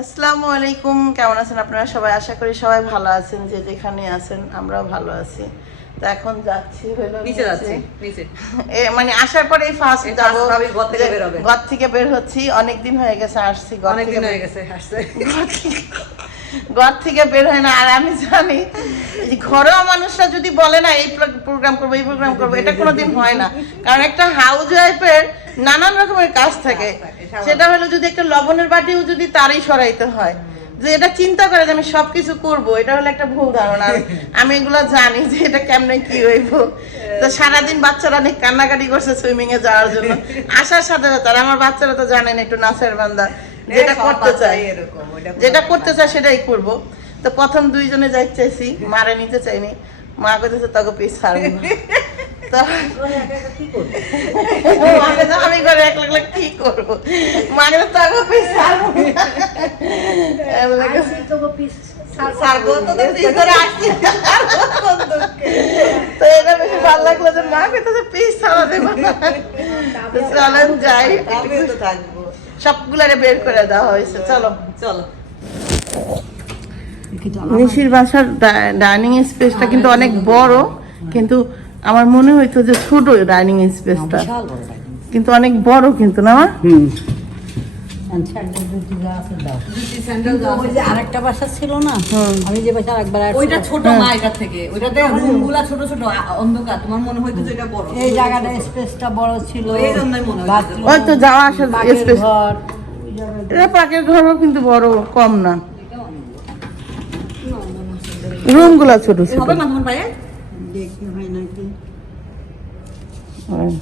আসসালামু আলাইকুম কেমন আছেন আপনারা সবাই? আশা করি সবাই ভালো আছেন যে যেখানে আছেন আমরাও ভালো আছি। তো এখন যাচ্ছি হলো নিচে যাচ্ছি নিচে। এ মানে আসার পরে ফার্স্ট যাব ঘর থেকে বের হবে। ঘর থেকে বের হচ্ছি। অনেক দিন হয়ে গেছে আসছি ঘর অনেক দিন হয়ে গেছে আসছে। ঘর থেকে- বের হয় না আর আমি জানি ঘরোয়া মানুষরা যদি বলে না এই প্রোগ্রাম করব এই প্রোগ্রাম করব এটা কোনোদিন হয় না। কারণ একটা হাউস ওয়াইফের নানান রকমের কাজ থাকে। সেটা হলো যদি একটা লবণের বাটিও যদি তারই সরাইতে হয়। যে এটা চিন্তা করে যে আমি সবকিছু করব এটা হলো একটা ভুল ধারণা। আমি এগুলো জানি যে এটা কেমনে কি হইব। তো সারাদিন বাচ্চারা অনেক কান্নাকাটি করছে সুইমিং এ যাওয়ার জন্য। আসার সাথে সাথে আর আমার বাচ্চারা তো জানেন একটু নাচের বান্দা। যেটা করতে চাই এরকম, যেটা করতে চাই সেটাই করব। তো প্রথম দুইজনে যাই চাইছি মারে নিতে চাইনি। মা কইতেছে তোকে পিস ছাড়বো আমি করে এক লাখ কি করব? মা কইছে তোকে পিস ছাড়বো না। আমি বললাম, ছাড়বো তো পিস দেখছি। ধরে আসছি, ছাড়বো তো এটা বেশি ভালো লাগল যে মা পিস ছাড়া দেবো। তো চলেন যাই। থাকব। সবগুলারে বের করে দেওয়া হয়েছে। চলো। চলো। নিশির বাসার ডাইনিং স্পেসটা কিন্তু অনেক বড় কিন্তু আমার মনে হইতো যে ছোট ডাইনিং স্পেসটা। কিন্তু অনেক বড় কিন্তু না মা? স্যান্ডেল আরেকটা বাসা ছিল না হুম। আমি যে বাসা একবার ওইটা ছোট মা এটা থেকে। ওইটাতে রুমগুলা ছোট ছোট অন্ধকার। তোমার মনে হইতো যে এটা বড়। এই জায়গাটা স্পেসটা বড় ছিল। এই জন্যই মনে হয়েছে। ওই তো যাওয়া স্পেস এটা পাকের ঘরও কিন্তু বড় কম না। রুমগুলা ছোট ছোট। হবে মা তোমার পায়ে দেখি হয় নাকি হয়।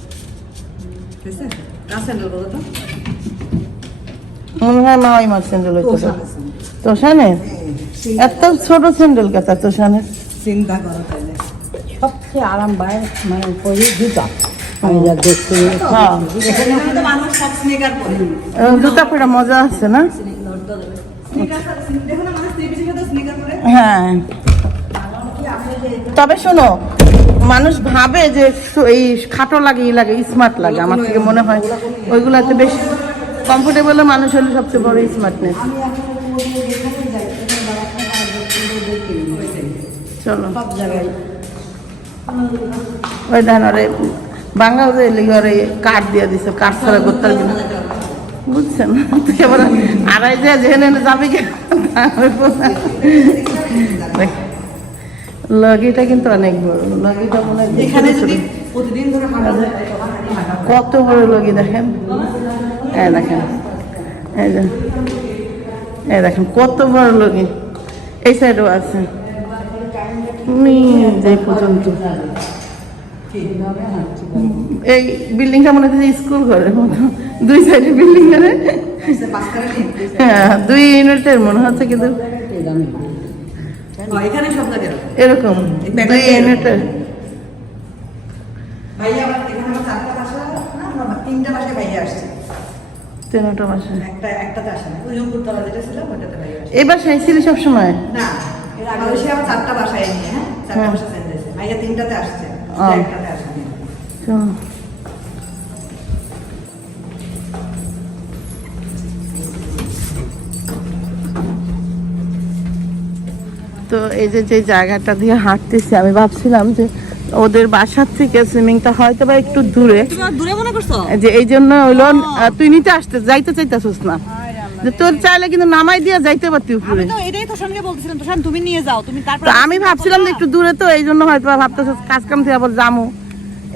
স্যান্ডেল বলো মনে হয়। মা ওই মার স্যান্ডেল হইতো তোষানে এত ছোট স্যান্ডেল কাতা তোষানের চিন্তা করো তাহলে সবচেয়ে আরামদায়ক মানে পরে জুতা হ্যাঁ জুতা পরে মজা আছে না হ্যাঁ। তবে শোনো মানুষ ভাবে যে এই খাটো লাগে ই লাগে স্মার্ট লাগে। আমার থেকে মনে হয় ওইগুলাতে বেশ কমফোর্টেবল মানুষ হলে সবচেয়ে বড় স্মার্টনেস চলো। ওই ধান ওরে ওরে কাঠ দিয়ে দিছে কাঠ ছাড়া করতে পারবি না। বুঝছেন? আড়াই যে জেনে যাবে কি? দেখ, লগিটা কিন্তু অনেক বড়। লগিটা মনে হয় এখানে যদি প্রতিদিন ধরে হাঁটা যায় কত বড় লগি দেখেন? এই দেখেন। এই যে। এই দেখেন কত বড় লগি। এই সাইডও আছে। যে পর্যন্ত। এই বিল্ডিংটা মনে হচ্ছে স্কুল ঘরের মতো। দুই সাইডে বিল্ডিং নিন হ্যাঁ দুই ইউনিটের মনে হচ্ছে কিন্তু। এখানে সব এরকম ইউনিটের ভাইয়া আমার এখানে আমার চারটা বাসা না তিনটা বাসায় ভাইয়া আসছে। তিনটা মাসে একটা একটাতে আসে না ওই জঙ্কুরতলা যেটা ছিল ভাইয়া এবার সাইছিলি সবসময়? না এর আগে সে আমার চারটা বাসায় নিয়ে হ্যাঁ? চারটা হ্যাঁ। বাসা সেন্ড ভাইয়া তিনটাতে আসছে। একটাতে আসেনি। তো এই যে যে জায়গাটা দিয়ে হাঁটতেছি আমি ভাবছিলাম যে ওদের বাসার থেকে সুইমিংটা হয়তো বা একটু দূরে। দূরে মনে করছ? যে এই জন্য হইল তুই নিতে আসতে যাইতে চাইতেছিস না। তোর চাইলে কিন্তু নামাই দিয়ে যাইতে পারতি উপরে। তুমি নিয়ে যাও তুমি তারপর আমি ভাবছিলাম যে একটু দূরে তো এই জন্য হয়তো ভাবতেছিস কাজ কাম থেকে আবার যামু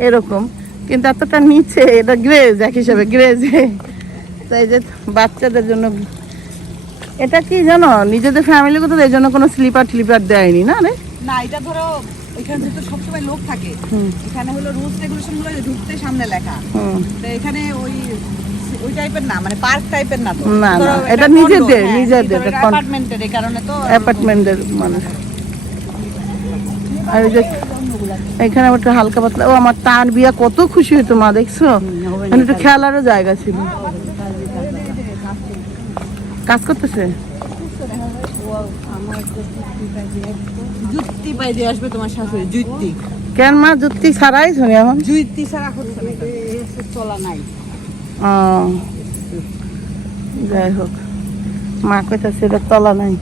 এরকম। কিন্তু এতটা নিচে এটা গ্রেজ এক হিসাবে গ্রেজে। তো এই যে বাচ্চাদের জন্য এটা কি জানো? নিজেদের ফ্যামিলি কথা এই জন্য কোনো স্লিপার টিলিপার দেয়নি না রে? না এটা ধরো এখানে যেহেতু সবসময় লোক থাকে এখানে হলো রুলস রেগুলেশনগুলো ঢুকতে সামনে লেখা। তো এখানে ওই ওই টাইপের না মানে পার্ক টাইপের না তো। না, না, এটা নিজেদের, condo, নিজেদের, এটা এটা অ্যাপার্টমেন্টের এই কারণে তো অ্যাপার্টমেন্টের মানুষ। আর এই যে এখানে একটা হালকা পাতলা ও আমার তার বিয়া কত খুশি হতো মা দেখছ? মানে একটু খেলারও জায়গা ছিল। কাজ করতেছে? দিয়ে আসবে তোমার শাশুড়ি জুত্তি কেন মা যুক্তি ছাড়াই শুনি এখন? জুত্তি ছাড়া হচ্ছে না চলা নাই। ও, যাই হোক। মা কইতাছে এটা তলা নাই।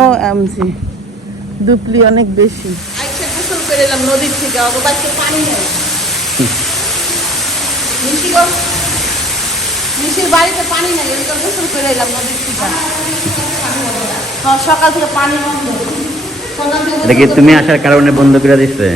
ও আমজি। দুপলি অনেক বেশি। আইসা গোসল করে এলাম নদীর থেকে পানি নেই। বাড়িতে পানি নেই ওইটা গোসল করে এলাম নদীর থেকে সকাল থেকে পানি বন্ধ। সকাল এটা কি তুমি আসার কারণে বন্ধ করে দিচ্ছে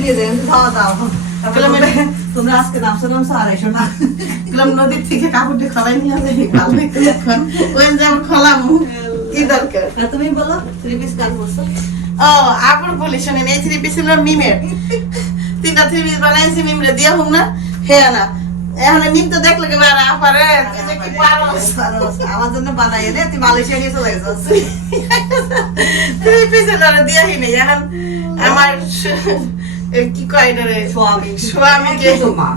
নিয়ে তোমরা আজকে নামছো নামছো এসো না। গেলাম নদীর থেকে কাপড়টি খলাই নিয়ে ভালো এখন ওই যেমন খলাম। কি দরকার? তুমি বলো থ্রি পিস গান করছ ও আবার বলি শোনেন এই থ্রি পিস হলো মিমের। তিনটা থ্রি পিস বানাইছি মিমরে দিয়া হোক না হে না। এখন মিম তো দেখলে কি পারে যে আমার জন্য বানাই এনে তুই মালয়েশিয়া নিয়ে চলে গেছো থ্রি পিস হলো দিয়া নেই। এখন আমার কি কয় এটা রে স্বামী। স্বামীকে। মা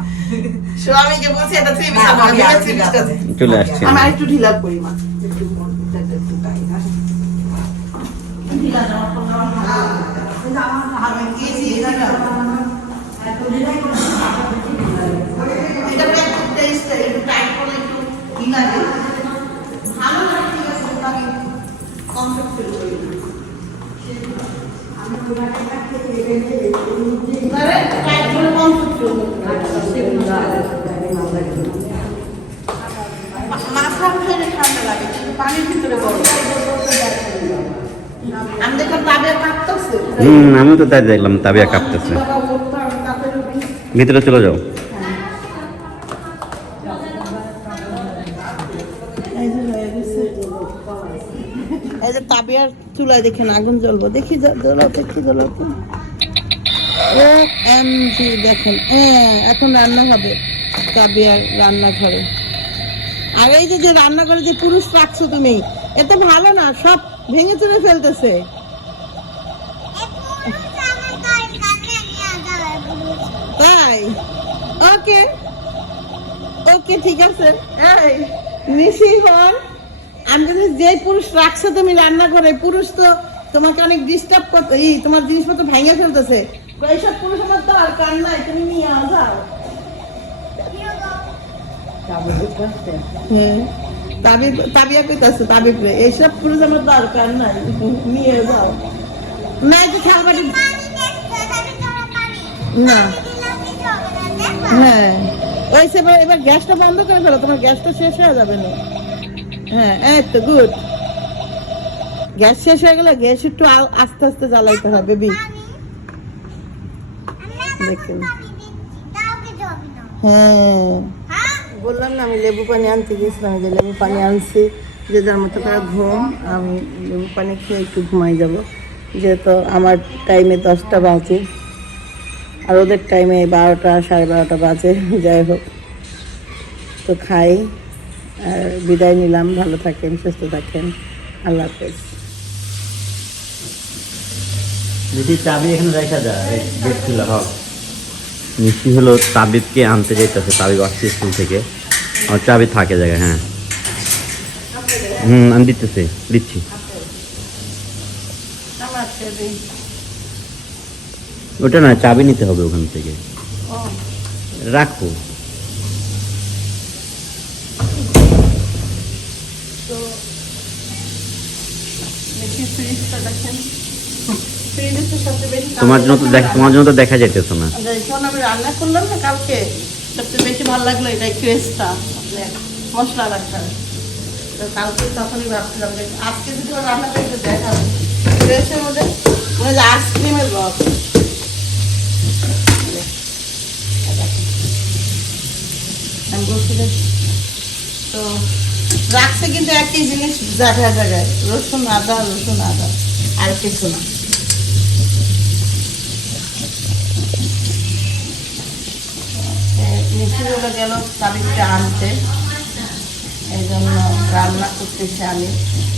স্বামীকে বলছি এটা থ্রি পিস আমার আমি থ্রি পিস কাছে চলে আসছে। আমার একটু ঢিলা করি মা। একটু ঢিলা আমার ঢিলা। এটা একটু। ভালো লাগে, ঠিক আছে, কিন্তু আমি tight করলে comfort feel করি না। মাথা ফেলে ঠান্ডা লাগে কিন্তু পানির ভিতরে গরম আমি দেখলাম তাদের কাঁপতেছে হুম আমিও তো তাই দেখলাম তাবিয়া কাঁপতেছে। ভিতরে চলে যাও। এই যে তাবিয়ার চুলায় দেখেন আগুন জ্বলবো। দেখি জ্বলাও দেখি জ্বলাও তো ও দেখেন এখন রান্না হবে তাবিয়ার রান্নাঘরে। আর এই যে রান্নাঘরে যে পুরুষ রাখছো তুমি এটা ভালো না, সব ভেঙে ফেলতেছে। তাই? ওকে। ওকে, ঠিক আছে। নিশি হন। আমি যে পুরুষ রাখছো তুমি রান্নাঘরে, পুরুষ তো তোমাকে অনেক ডিস্টার্ব করতে তোমার জিনিসপত্র ভেঙে ফেলতেছে। এইসব পুরুষ আমার দরকার নাই তুমি নিয়ে যাও। হ্যাঁ তাবি তাবিয়া কইতাছে তাবি করে। এইসব পুরুষ আমার দরকার নাই নিয়ে যাও। না এই যে খাবারটি না। হ্যাঁ। ওই সে এবার গ্যাসটা বন্ধ করে ফেলো তোমার গ্যাসটা শেষ হয়ে যাবে না। হ্যাঁ এই তো গুড গ্যাস শেষ হয়ে গেলে গ্যাস একটু আস্তে আস্তে জ্বালাইতে হবে বেবি। দেখুন। হ্যাঁ। বললাম না আমি লেবু পানি আনতে গেছিলাম যে লেবু পানি আনছি যে যার মতো করে ঘুম আমি লেবু পানি খেয়ে একটু ঘুমাই যাব। যেহেতু আমার টাইমে দশটা বাজে আর ওদের টাইমে বারোটা সাড়ে বারোটা বাজে যাই হোক। তো খাই আর বিদায় নিলাম ভালো থাকেন সুস্থ থাকেন আল্লাহ হাফেজ। যদি চাবি এখানে রেখা যায় গেট খোলা হোক মিষ্টি হলো তাবিদকে আনতে যাইতেছে তাবিদ আসছে স্কুল থেকে। আমার চাবি থাকে জায়গায় হ্যাঁ। হুম, আমি দিতেছি, দিচ্ছি। ওটা না, চাবি নিতে হবে ওখান থেকে। রাখো তোমার জন্য তো দেখা তোমার জন্য তো দেখা যাইতেছে না। যখন আমি রান্না করলাম না কালকে। সবচেয়ে বেশি ভালো লাগল এটা ক্রেসটা মশলা রাখার তো কালকে তখনই ভাবছিলাম যে আজকে যদি রান্না করে একটু দেখাবো ক্রেসের মধ্যে মনে আইসক্রিমের তো রাখছে কিন্তু একই জিনিস জায়গায় জায়গায়। রসুন আদা রসুন আদা আর কিছু না। মিষ্টিগুলো গেল তাদেরকে আনতে, এই জন্য রান্না করতেছি আমি।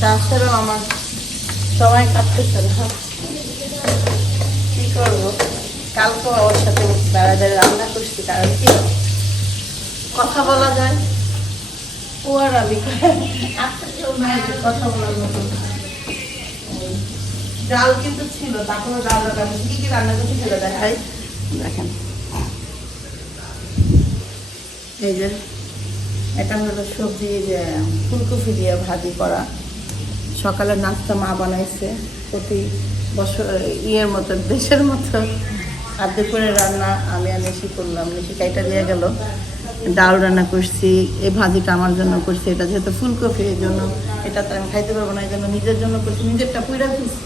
তাছাড়াও আমার সময় কাটতেছে না। কি করব? কালকে ওর সাথে দাঁড়িয়ে রান্না করছি, কারণ কি? কথা বলা যায়। ও আর আমি কথা বলার মতো ডাল কিন্তু ছিল তখনও ডাল আমি কি কি রান্না করছি সেটা দেখাই? দেখেন। এই যে, এটা হলো সবজি যে ফুলকপি দিয়ে ভাজি করা। সকালের নাস্তা মা বানাইছে প্রতি বছর, ইয়ের মতো, দেশের মতো। আর দুপুরে রান্না আমি আর নিশি করলাম। নিশি কাইটা দিয়ে গেল। ডাল রান্না করছি, এই ভাজিটা আমার জন্য করছি। এটা যেহেতু ফুলকপি, এই জন্য এটা তো আমি খাইতে পারব না, এই জন্য নিজের জন্য করছি। নিজেরটা পুইরা দিচ্ছি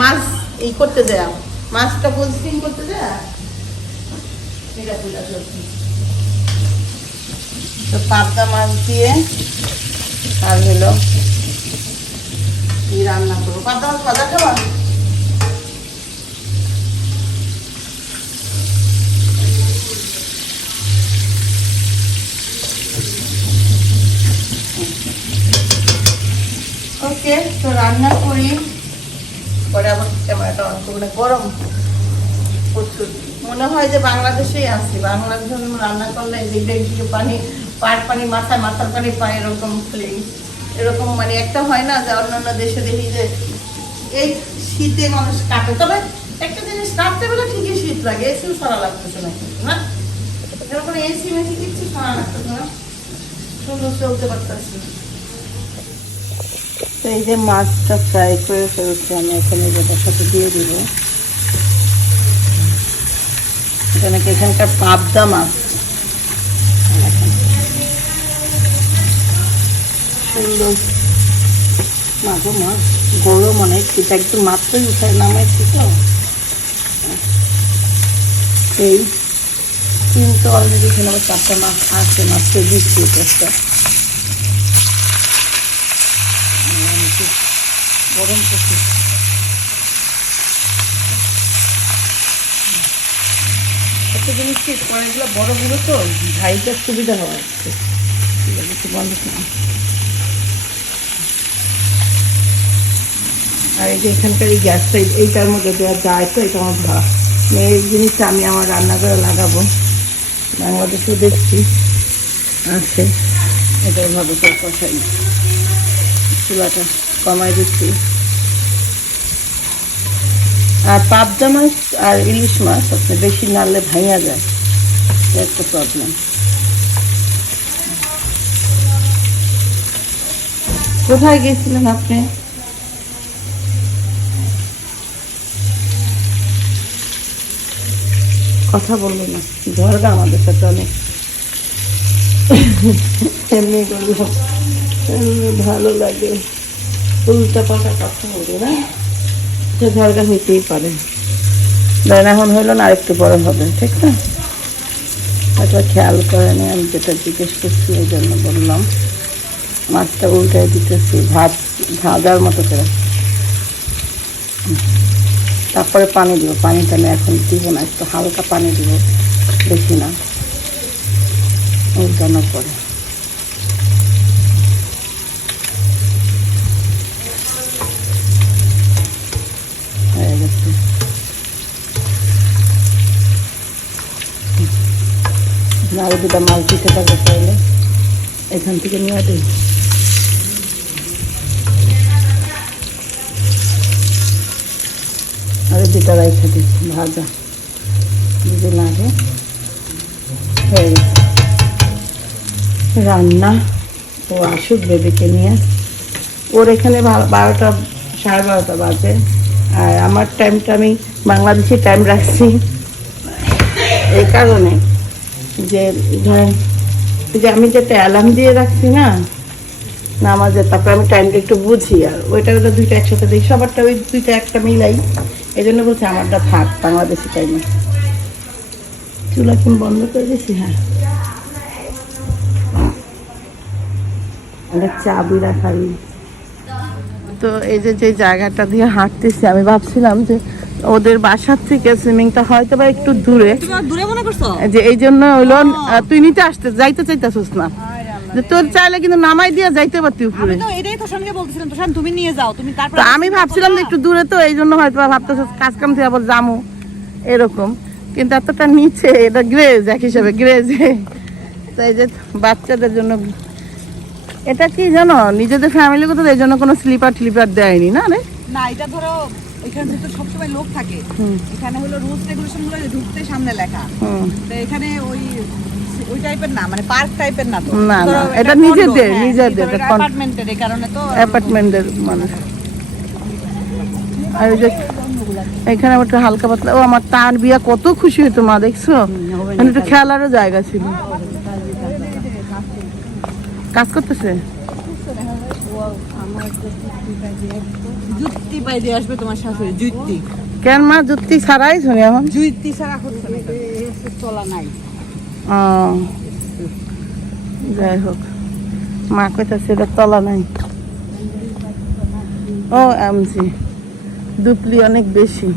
মাছ এই করতে দেয়া। মাছটা বলছি, করতে দেয়া? এটা পুইরা ফেলছি তো পাবদা মাছ দিয়ে আর হলো কি রান্না করব? পাবদা মাছ ভাজা খাবা? ওকে, তো রান্না করি। পরে আবার ক্যামেরাটা অন করব না গরম প্রচুর। মনে হয় যে বাংলাদেশেই আছি জন্য রান্না করলে দিকে পানি পায়ের পানি, মাথায় মাথার পানি, পায় এরকম ফিলিং এরকম মানে একটা হয় না যে অন্যান্য দেশে দেখি যে এই শীতে মানুষ কাটে তবে একটা জিনিস রাত্রেবেলা ঠিকই শীত লাগে এসিও সারা লাগতেছে না এরকম এসি মেসি কিচ্ছু সারা লাগতেছে না? তো এই যে মাছটা ফ্রাই করে ফেলছি, আমি এখানে যেটার সাথে দিয়ে দিব। এটা নাকি এখানকার পাবদা মাছ। সুন্দর। মাঝো মাছ গরম অনেক একটু মাত্রই উঠায় নামাইছি তো। এই, কিন্তু অলরেডি এখানে আবার চারটা মাছ আছে মাত্র দিচ্ছি এটা গরম প্রচুর একটা জিনিস কি কড়াইগুলো বড় বড় তো? ভাইটার সুবিধা হয় একটু বন্ধ আর এই যে এখানকার এই গ্যাসটা এইটার মধ্যে দেওয়া যায় তো এটা আমার ভালো মানে এই জিনিসটা আমি আমার রান্নাঘরে লাগাবো। বাংলাদেশেও দেখছি। আছে। এটা ভাবে করে কষাই। চুলাটা কমাই দিচ্ছি। আর পাবদা মাছ আর ইলিশ মাছ আপনি বেশি নাড়লে ভাঙা যায়। একটা প্রবলেম কোথায় গেছিলেন আপনি? কথা বলল না। ঝড়টা আমাদের সাথে অনেক। এমনি করল ভালো। লাগে। উল্টা পাল্টা কথা বলবে না। সে ঝড়টা হইতেই পারে। ধরেন এখন হইল না, আরেকটু বড় হবে, ঠিক না? এটা খেয়াল করে করেনি আমি যেটা জিজ্ঞেস করছি এই জন্য বললাম। মাছটা উল্টাই দিতেছি, ভাত, ভাজার মতো করে। তারপরে পানি দিব। পানিটা আমি এখন দিব না, একটু হালকা পানি দিব। বেশি না। উল্টানোর পরে আরও দুটা মাছ দিতে পারবে তাহলে। এখান থেকে নিয়ে দিই আরও দুটা রাইখা দিচ্ছি, ভাজা। যদি লাগে। হয়ে গেছে রান্না ও আসুক বেবিকে নিয়ে। ওর এখানে বারোটা, সাড়ে বারোটা বাজে। আর আমার টাইমটা আমি বাংলাদেশি টাইম রাখছি। এই কারণে যে, ধরেন, যে আমি যেটা অ্যালার্ম দিয়ে রাখছি না, নামাজের, তারপরে আমি টাইমটা একটু বুঝি। আর ওইটা দুইটা একসাথে দিই, সবারটা ওই দুইটা একটা মিলাই। এই জন্য বলছি আমারটা থাক বাংলাদেশি টাইমে চুলা কি বন্ধ করে দিয়েছি হ্যাঁ। চাবি তো এই যে যে জায়গাটা দিয়ে হাঁটতেছি আমি ভাবছিলাম যে ওদের বাসার থেকে সুইমিংটা হয়তো বা একটু দূরে। দূরে মনে করছ? যে এই জন্য হইল তুই নিতে আসতে যাইতে চাইতেছিস না। তোর চাইলে কিন্তু নামাই দিয়ে যাইতে পারতি উপরে। তো এটাই তো সঙ্গে বলতেছিলাম তো তুমি নিয়ে যাও তুমি তারপর আমি ভাবছিলাম যে একটু দূরে তো এই জন্য হয়তো ভাবতেছিস কাজ কাম থেকে আবার যামু এরকম। কিন্তু এতটা নিচে এটা গ্রেজ এক হিসাবে গ্রেজে। তো এই যে বাচ্চাদের জন্য এটা কি জানো নিজেদের ফ্যামিলি কথা এই জন্য কোনো স্লিপার টিলিপার দেয়নি না রে? না এটা ধরো এখানে ভিতরে সবসময় লোক থাকে এখানে হলো রুলস রেগুলেশনগুলো ঢুকতে সামনে লেখা। তো এখানে ওই ওই টাইপের না মানে পার্ক টাইপের না তো। না, না, এটা নিজেদের, হ্যাঁ, নিজেদের, ভিতরে এটা con- অ্যাপার্টমেন্টের এই কারণে তো অ্যাপার্টমেন্টের মানুষ। আর যে এখানে একটা হালকা পাতলা। ও আমার তার বিয়া কত খুশি হইতো মা দেখছ? এখানে একটু খেলারও জায়গা ছিল। কাজ করতেছে? জুত্তি পাই দিয়ে আসবে তোমার শাশুড়ি জুত্তি কেন মা যুক্তি ছাড়াই শুনি এখন? জুত্তি ছাড়া হচ্ছে না চলা নাই। যাই হোক। মা কইতাছে এটা তলা নাই। ও এমসি দুপলি অনেক বেশি।